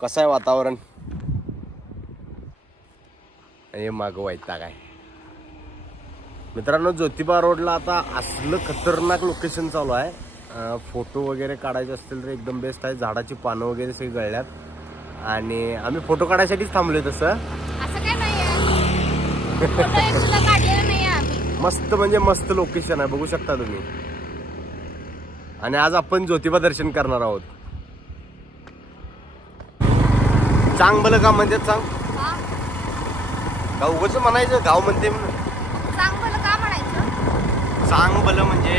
कसं आहे वातावरण? हे मागं वैताग आहे मित्रांनो. ज्योतिबा रोडला आता असलं खतरनाक लोकेशन चालू आहे. फोटो वगैरे काढायचे असतील तर एकदम बेस्ट आहे. झाडाची पानं वगैरे सगळी गळल्यात आणि आम्ही फोटो काढायसाठीच थांबलोय. तसं असं काय नाही सुद्धा काढलेलं नाही आम्ही. मस्त म्हणजे मस्त लोकेशन आहे, बघू शकता तुम्ही. आणि आज आपण ज्योतिबा दर्शन करणार आहोत. चांग भलं का म्हणजे सांग का उगाच म्हणायचं गाव म्हणते म्हणून? सांग मला का म्हणायचं? चांग भलं म्हणजे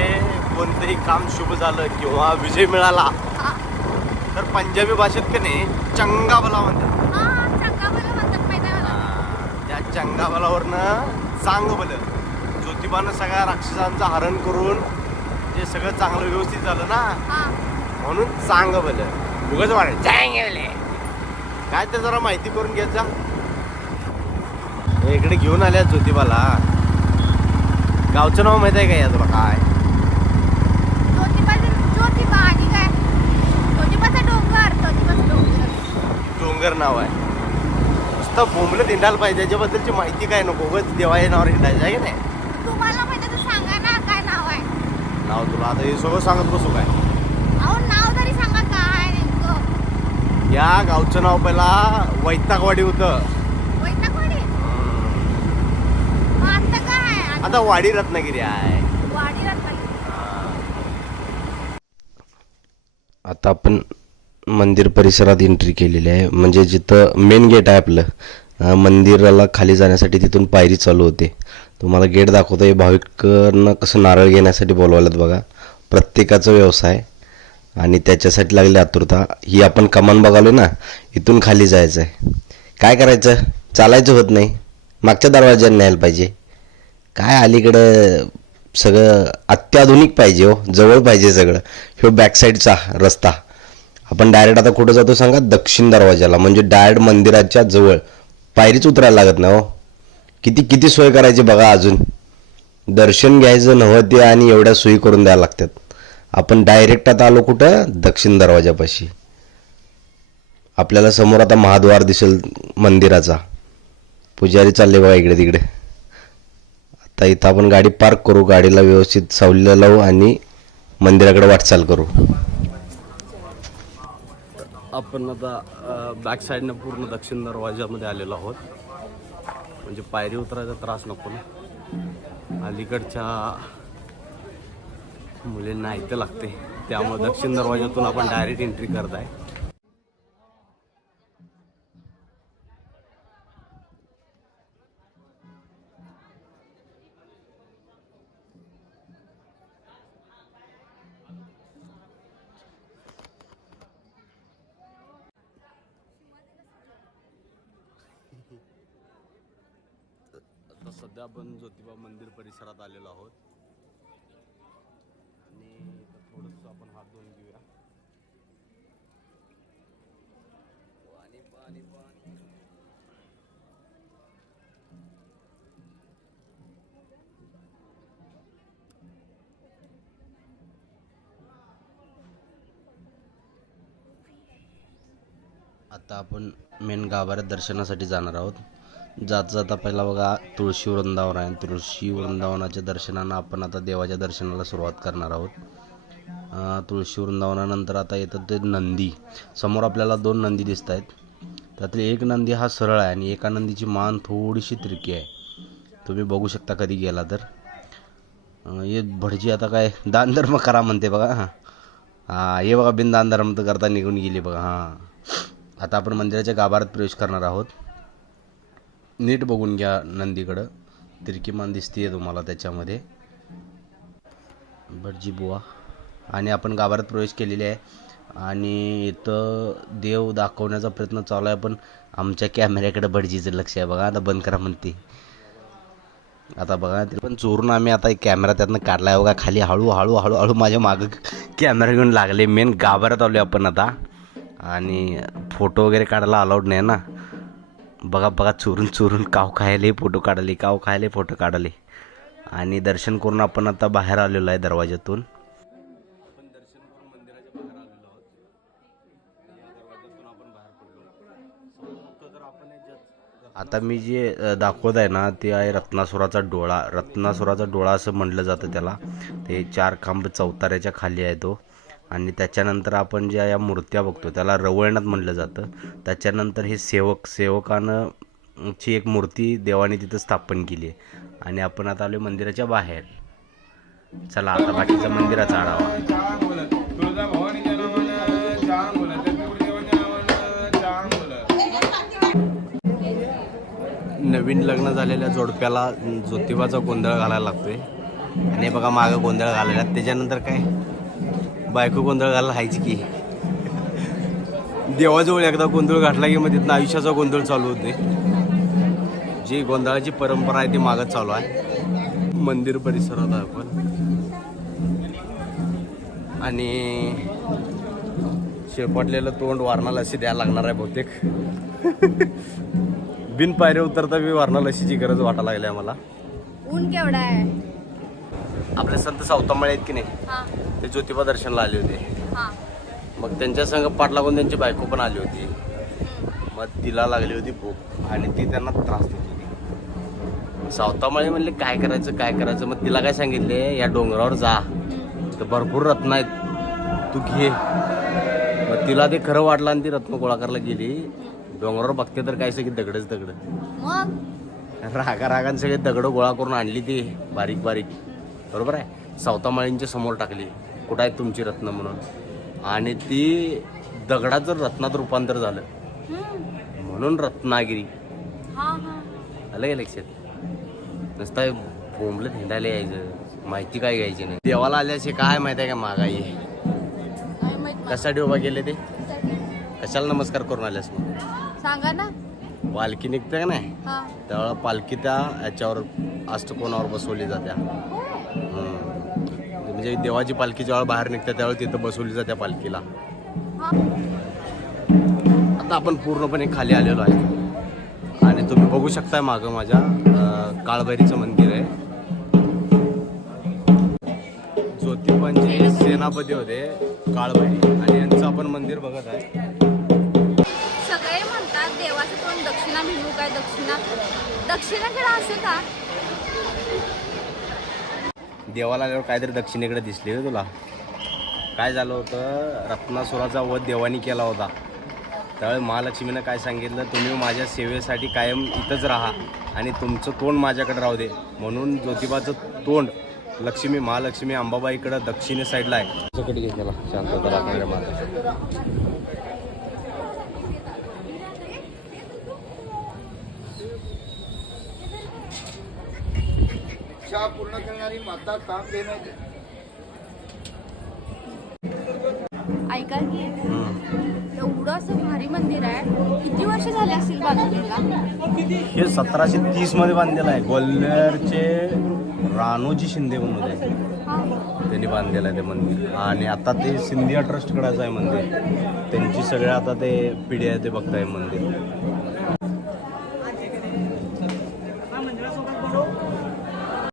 कोणतंही काम शुभ झालं किंवा विजय मिळाला तर पंजाबी भाषेत का नाही चंगा भला म्हणतात. चंगा भलं म्हणतात माहिती आहे मला. त्या चंगा भलावरनं चांग भलं. ज्योतिबानं सगळ्या राक्षसांचं हरण करून जे सगळं चांगलं व्यवस्थित झालं ना, म्हणून चांग भलं. उगाच वाढ काय ते जरा माहिती करून घ्यायचं जा. इकडे घेऊन आल्या ज्योतिबाला. गावचं नाव माहित आहे का या तुला? काय ज्योतिबा आणि काय ज्योतिबाचा डोंगर. डोंगर नाव आहे. नुसतं बोंबलं हिंडायला पाहिजे, त्याच्याबद्दलची माहिती काय नको. उगाच देवाच्या नावावर हिंडायचं आहे की नाही? तुम्हाला माहिती तर सांगा ना काय नाव आहे. नाव तुला आता हे सगळं सांगत बसू काय? अहो नाव तरी सांगा काय नेमकं. या गावचं नाव पहिला वैतागवाडी होतं. वैतागवाडी. मग आता काय आहे? आता वाडी रत्नागिरी आहे. वाडी रत्नागिरी. आता आपण मंदिर परिसरात एंट्री केलेली आहे. म्हणजे जिथं मेन गेट आहे आपलं मंदिराला खाली जाण्यासाठी, तिथून पायरी चालू होते. तुम्हाला गेट दाखवतो. हे भाविकांना कसं नारळ घेण्यासाठी बोलवल्यात बघा. प्रत्येकाचा व्यवसाय आणि त्याच्यासाठी लागली आतुरता. ही आपण कमान बघालो ना, इथून खाली जायचं आहे. काय करायचं? चालायचं होत नाही, मागच्या दरवाज्याने न्यायला पाहिजे. काय अलीकडं सगळं अत्याधुनिक पाहिजे हो, जवळ पाहिजे सगळं. ह्यो बॅकसाईडचा रस्ता. आपण डायरेक्ट आता कुठं जातो सांगा? दक्षिण दरवाजाला. म्हणजे डायरेक्ट मंदिराच्या जवळ, पायरीच उतरायला लागत नाही हो. किती किती सोय करायची बघा. अजून दर्शन घ्यायचं नव्हतं ते आणि एवढ्या सोयी करून द्यायला लागतात. आपण डायरेक्ट आता आलो कुठं? दक्षिण दरवाजापाशी. आपल्याला समोर आता महाद्वार दिसेल मंदिराचा. पुजारी चालले बघा इकडे तिकडे. आता इथं आपण गाडी पार्क करू, गाडीला व्यवस्थित सावलीला लावू आणि मंदिराकडे वाटचाल करू. आपण आता बॅक साईडनं पूर्ण दक्षिण दरवाजामध्ये आलेलो आहोत. म्हणजे पायरी उतरायचा त्रास नको ना. अलीकडच्या मुलींना ऐकतं लागते, त्यामुळे दक्षिण दरवाजातून आपण डायरेक्ट एंट्री करत आहे. आता सध्या आपण ज्योतिबा मंदिर परिसरात आलेलो आहोत आणि थोडंसं आपण हात धुवून घेऊया. पाणी पाणी पाणी. आता आपण मेन गाभाऱ्यात दर्शनासाठी जाणार आहोत. जात जाता पहिला बघा तुळशी वृंदावन आहे. तुळशी वृंदावनाच्या दर्शनानं आपण आता देवाच्या दर्शनाला सुरुवात करणार आहोत. तुळशी वृंदावनानंतर आता येतं ते नंदी. समोर आपल्याला 2 नंदी दिसत आहेत. त्यातले एक नंदी हा सरळ आहे आणि एका नंदीची मान थोडीशी तिरकी आहे. तुम्ही बघू शकता कधी गेला तर. हे भटजी आता काय दान धर्म करा म्हणते बघा. हां हे बघा बिनदान धर्म तर करता निघून गेली बघा. हां आता आपण मंदिराच्या गाभाऱ्यात प्रवेश करणार आहोत. नीट बघून घ्या नंदीकडं, तिरकी मान दिसतीये तुम्हाला त्याच्यामध्ये. भटजी बुवा. आणि आपण गाभाऱ्यात प्रवेश केलेले आहे आणि इथं देव दाखवण्याचा प्रयत्न चालू आहे. पण आमच्या कॅमेऱ्याकडे भटजीचं लक्ष आहे बघा. आता बंद करा म्हणते. आता बघा ते पण चोरून आम्ही आता एक कॅमेरा त्यातनं काढला आहे बघा. खाली हळूहळू हळूहळू माझ्या मागं कॅमेरा घेऊन लागले. मेन गाभाऱ्यात आलो आपण आता. आणि फोटो वगैरे काढायला अलाउड नाही ना. बघा बघा चोरून चोरून काव खायले फोटो काढले, काव खायले फोटो काढले. आणि दर्शन करून आपण आता बाहेर आलेलो आहे दरवाज्यातून. आपण दर्शन करून मंदिराच्या बाहेर आलेलो आहोत. या दरवाज्यातून आपण बाहेर पडलो. आता मी जे दाखवत आहे ना ते आहे रत्नासुराचा डोळा. रत्नासुराचा डोळा असं म्हटलं जातं त्याला. ते 4 खांब चौताऱ्याच्या खाली आहे तो. आणि त्याच्यानंतर आपण ज्या या मूर्त्या बघतो त्याला रवळनाथ म्हटलं जातं. त्याच्यानंतर हे सेवकानं ची एक मूर्ती देवाने तिथं स्थापन केली आहे. आणि आपण आता आलो मंदिराच्या बाहेर. चला आता बाकीचा मंदिराचा आढावा. नवीन लग्न झालेल्या जोडप्याला ज्योतिबाचा गोंधळ घालायला लागतोय. आणि बघा मागं गोंधळ घालायला. त्याच्यानंतर काय बायको गोंधळ घालायला हायची की. देवाजवळ एकदा गोंधळ घातला की मग तिथनं आयुष्याचा गोंधळ चालू होते. जी गोंधळाची परंपरा आहे ती मागच चालू आहे. मंदिर परिसरात आहे आपण. आणि शेपटलेलं तोंड वारणा लसी द्यायला लागणार आहे बहुतेक. बिन पायऱ्या उतरता मी वारणा लसीची गरज वाटायला लागली आहे मला. ऊन केवढा आहे. आपले संत सावतामाळे आहेत की नाही, हा ते ज्योतिबा दर्शनला आले होते. हा मग त्यांच्या संग पाठ लागून त्यांची बायको पण आली होती. मग तिला लागली होती भूक आणि ती त्यांना त्रास देत होती. सावतामाळे म्हणले काय करायचं. मग तिला काय सांगितले, या डोंगरावर जा, तर भरपूर रत्न आहेत, तू घे. मग तिला ते खरं वाटलं आणि ती रत्न गोळा करायला गेली. डोंगरावर बघते तर काय सगळी दगडच दगड. मग रागाने सगळे दगड गोळा करून आणली ती बारीक बरोबर आहे. सावतामाळींच्या समोर टाकली, कुठं आहेत तुमची रत्न म्हणून. आणि ती दगडाचं रत्नात रूपांतर झालं म्हणून रत्नागिरी. हा हा आलं का लक्षात. नुसतं बोंबलं हिंडायला यायचं, माहिती काय घ्यायची नाही. देवाला आल्याशी काय माहिती आहे का महागाई काय माहित मला. कशासाठी उभा केले ते, कशाला नमस्कार करून आल्यास. मग सांगा ना. पालखी निघते का नाही हा त्यावेळेला पालखी त्या याच्यावर अष्टकोनावर बसवली जात्या. म्हणजे देवाची पालखी ज्यावेळेला बाहेर निघते त्यावेळेला तिथं बसवली जाते पालखीला. हा आता आपण पूर्णपणे खाली आलेलो आहे. आणि तुम्ही बघू शकताय मागं माझ्या काळभैरीचं मंदिर आहे. ज्योतिबांचे सेनापती होते काळभैरी, आणि यांचं आपण मंदिर बघत आहे. सगळे म्हणतात देवाचं तोंड दक्षिणाभिमुख आहे. दक्षिणाकडे असं का. देवाला आल्यावर काहीतरी दक्षिणेकडे दिसले हो तुला. काय झालं होतं, रत्नासुराचा वध देवानी केला होता. त्यावेळी महालक्ष्मीनं काय सांगितलं, तुम्ही माझ्या सेवेसाठी कायम इथंच राहा आणि तुमचं तोंड माझ्याकडे राहू दे. म्हणून ज्योतिबाचं तोंड महालक्ष्मी अंबाबाईकडं दक्षिणे साईडला आहे. त्याच्याकडे घे त्याला, शांतता राखणाऱ्या माता. इच्छा पूर्ण करणारी माता, ताप देण्याची. ऐका की एवढं असं भारी मंदिर आहे. किती वर्ष झाले असतील बांधलेला. हे 1730 मध्ये बांधलेलं आहे. ग्वाल्हेरचे राणोजी शिंदे म्हणून होते, हा त्यांनी बांधलेलं आहे ते मंदिर. आणि आता ते सिंधिया ट्रस्टकडेच आहे मंदिर. त्यांची सगळ्या आता ते पिढी आहे ते बघताय मंदिर.